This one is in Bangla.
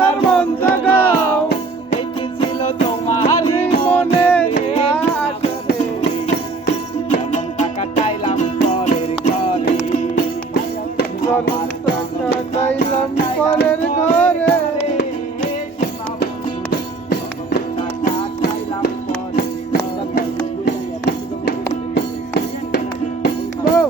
আমার মন জাগাও, এটি ছিল তোমার মনের আসরে, যেমন টাকা চাইলাম পরের ঘরে, যেমন টাকা চাইলাম পরের ঘরে।